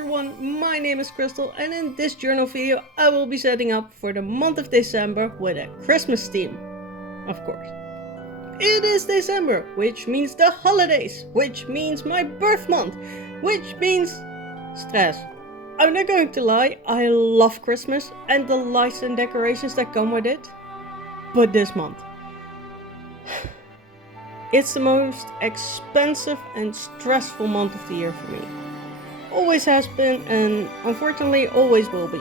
everyone, my name is Christel and in this journal video I will be setting up for the month of December with a Christmas theme. Of course. It is December, which means the holidays, which means my birth month, which means stress. I'm not going to lie, I love Christmas and the lights and decorations that come with it. But this month, it's the most expensive and stressful month of the year for me. Always has been and unfortunately always will be.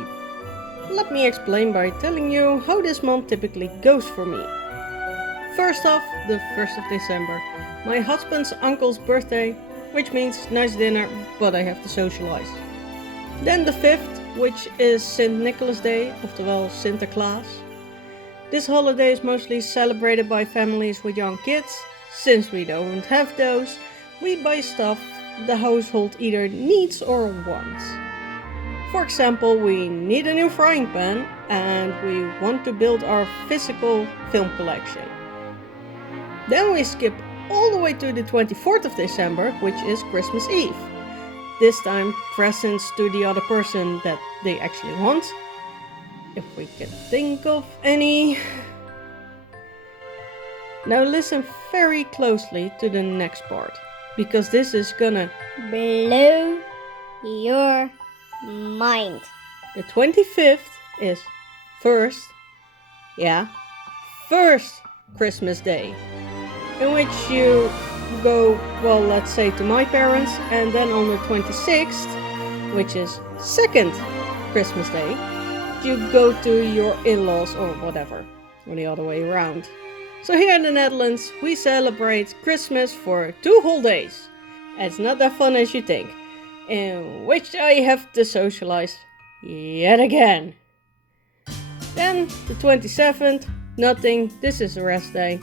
Let me explain by telling you how this month typically goes for me. First off, the 1st of December, my husband's uncle's birthday, which means nice dinner, but I have to socialize. Then the 5th, which is St. Nicholas Day, oftewel Sinterklaas. This holiday is mostly celebrated by families with young kids. Since we don't have those, we buy stuff the household either needs or wants. For example, we need a new frying pan and we want to build our physical film collection. Then we skip all the way to the 24th of December, which is Christmas Eve. This time presents to the other person that they actually want, if we can think of any. Now listen very closely to the next part, because this is gonna blow your mind. The 25th is first Christmas Day, in which you go, well, let's say to my parents, and then on the 26th, which is second Christmas Day, you go to your in-laws or whatever, or the other way around. So here in the Netherlands, we celebrate Christmas for 2 whole days. It's not that fun as you think, in which I have to socialize yet again. Then the 27th, nothing, this is a rest day.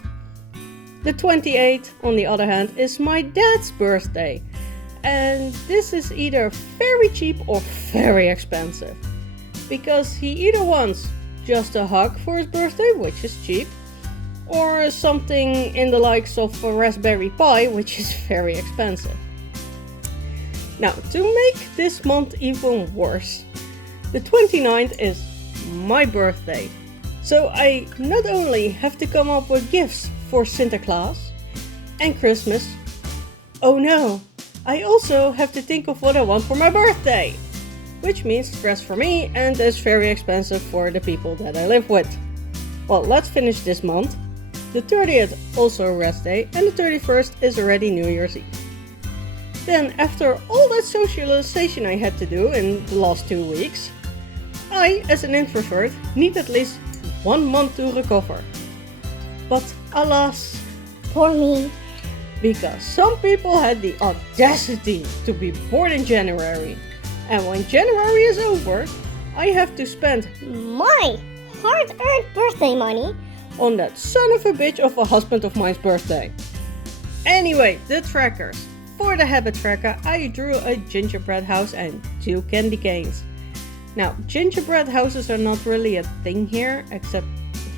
The 28th, on the other hand, is my dad's birthday. And this is either very cheap or very expensive. Because he either wants just a hug for his birthday, which is cheap, or something in the likes of a Raspberry Pi, which is very expensive. Now, to make this month even worse, the 29th is my birthday. So I not only have to come up with gifts for Sinterklaas and Christmas, oh no, I also have to think of what I want for my birthday. Which means stress for me and is very expensive for the people that I live with. Well, let's finish this month. The 30th also a rest day and the 31st is already New Year's Eve. Then after all that socialization I had to do in the last 2 weeks, I, as an introvert, need at least 1 month to recover. But alas, Poor me. because some people had the audacity to be born in January. And when January is over, I have to spend My hard-earned birthday money. on that son of a bitch of a husband of mine's birthday. Anyway, the trackers. For the habit tracker, I drew a gingerbread house and 2 candy canes. Now, gingerbread houses are not really a thing here, except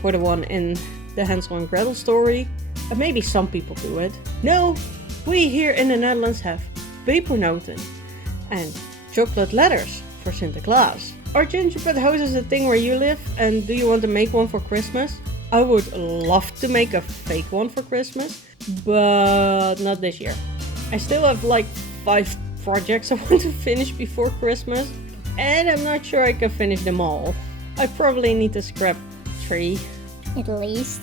for the one in the Hansel and Gretel story. And maybe some people do it. No, we here in the Netherlands have pepernoten and chocolate letters for Sinterklaas. Are gingerbread houses a thing where you live, and do you want to make one for Christmas? I would love to make a fake one for Christmas, but not this year. I still have like 5 projects I want to finish before Christmas, and I'm not sure I can finish them all. I probably need to scrap 3, At least.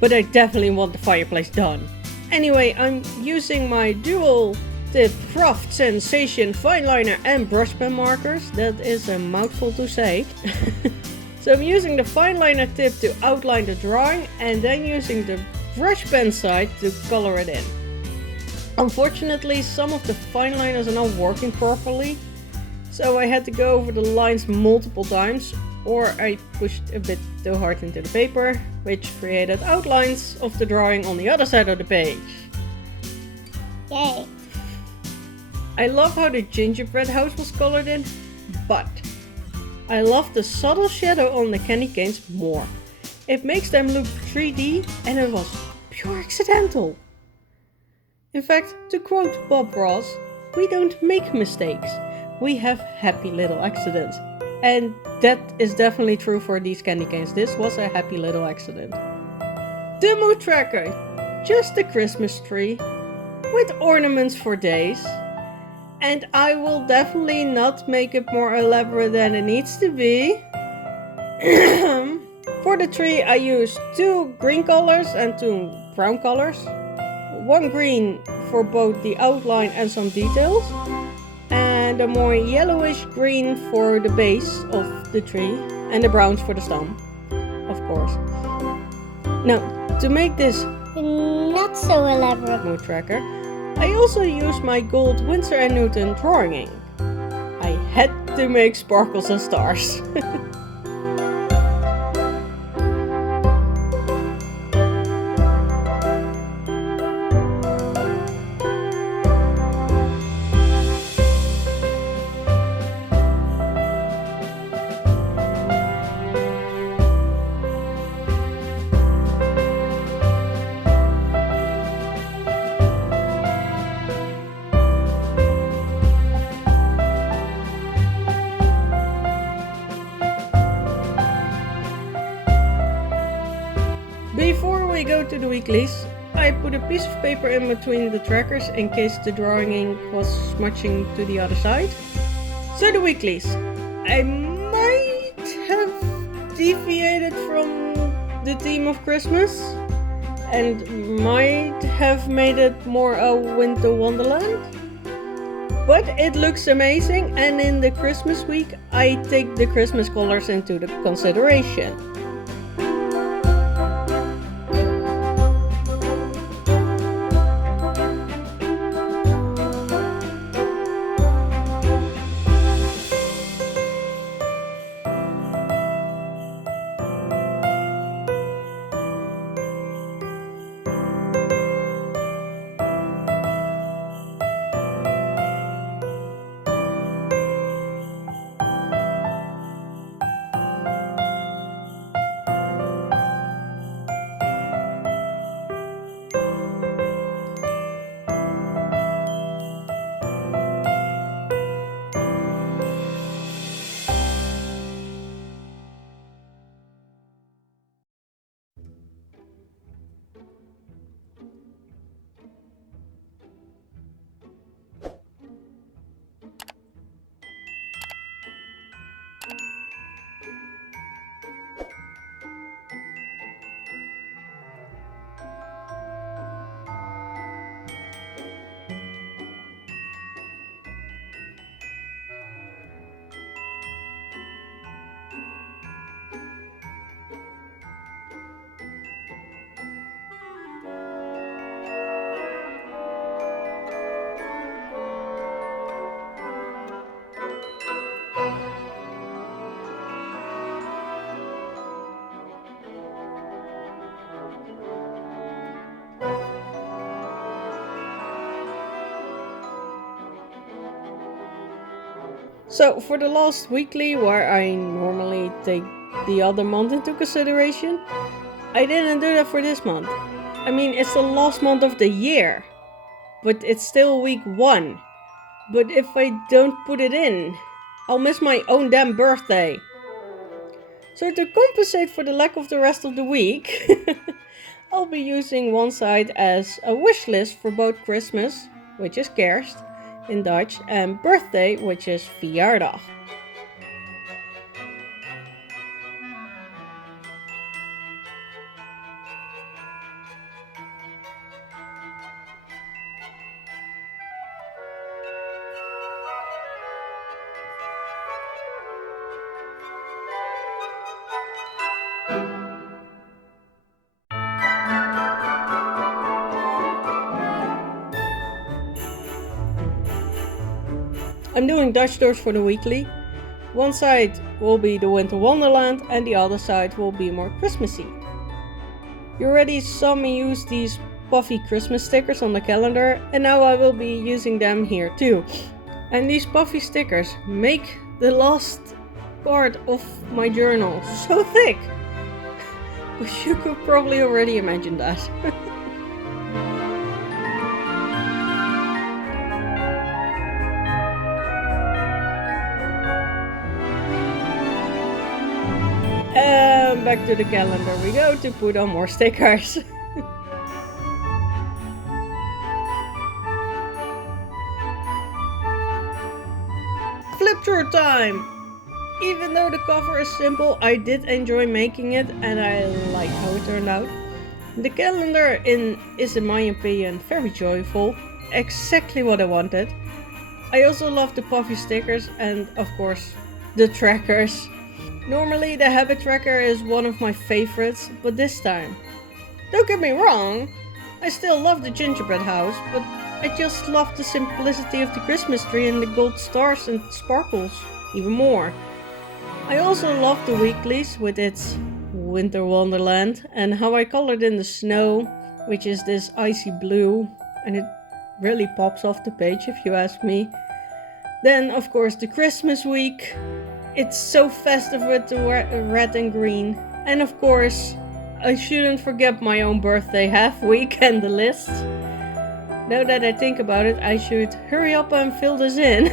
but I definitely want the fireplace done. Anyway, I'm using my dual tip Craft Sensation fine liner and brush pen markers. That is a mouthful to say. So I'm using the fine liner tip to outline the drawing and then using the brush pen side to color it in. Unfortunately, some of the fine liners are not working properly, so I had to go over the lines multiple times, or I pushed a bit too hard into the paper, which created outlines of the drawing on the other side of the page. Yay. I love how the gingerbread house was colored in, but I love the subtle shadow on the candy canes more. It makes them look 3D and it was pure accidental. In fact, to quote Bob Ross, we don't make mistakes, we have happy little accidents. And that is definitely true for these candy canes. This was a happy little accident. The mood tracker, just a Christmas tree with ornaments for days. And I will definitely not make it more elaborate than it needs to be. For the tree I used 2 green colors and 2 brown colors. 1 green for both the outline and some details. And a more yellowish green for the base of the tree. And the browns for the stem, of course. Now, to make this Not so elaborate. mood tracker, I also used my gold Winsor & Newton drawing ink. I had to make sparkles and stars. Before we go to the weeklies, I put a piece of paper in between the trackers in case the drawing ink was smudging to the other side. So the weeklies. I might have deviated from the theme of Christmas and might have made it more a Winter Wonderland. But it looks amazing, and in the Christmas week I take the Christmas colors into the consideration. So for the last weekly, where I normally take the other month into consideration, I didn't do that for this month. I mean, it's the last month of the year, but it's still week 1. But if I don't put it in, I'll miss my own damn birthday. So to compensate for the lack of the rest of the week, I'll be using one side as a wish list for both Christmas, which is kerst in Dutch, and birthday, which is verjaardag. I'm doing Dutch doors for the weekly. One side will be the Winter Wonderland and the other side will be more Christmassy. You already saw me use these puffy Christmas stickers on the calendar, and now I will be using them here too. And these puffy stickers make the last part of my journal so thick. But you could probably already imagine that. back to the calendar we go to put on more stickers. Flip through time! Even though the cover is simple, I did enjoy making it and I like how it turned out. The calendar is in my opinion very joyful, exactly what I wanted. I also love the puffy stickers and of course the trackers. Normally the habit tracker is one of my favorites, but this time, don't get me wrong, I still love the gingerbread house, but I just love the simplicity of the Christmas tree and the gold stars and sparkles even more. I also love the Weeklies with its Winter Wonderland and how I colored in the snow, which is this icy blue, and it really pops off the page if you ask me. Then of course the Christmas week, it's so festive with the red and green, and of course I shouldn't forget my own birthday half week and the list. Now that I think about it, I should hurry up and fill this in.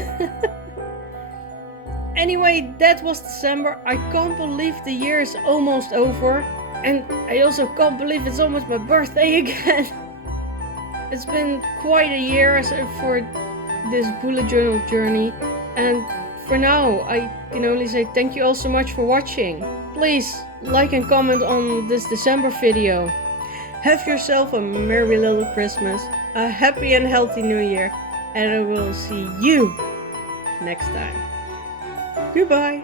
Anyway, that was December. I can't believe the year is almost over. And I also can't believe it's almost my birthday again. It's been quite a year for this bullet journal journey. And for now, I can only say thank you all so much for watching. Please like and comment on this December video. Have yourself a merry little Christmas, a happy and healthy new year. And I will see you next time. Goodbye!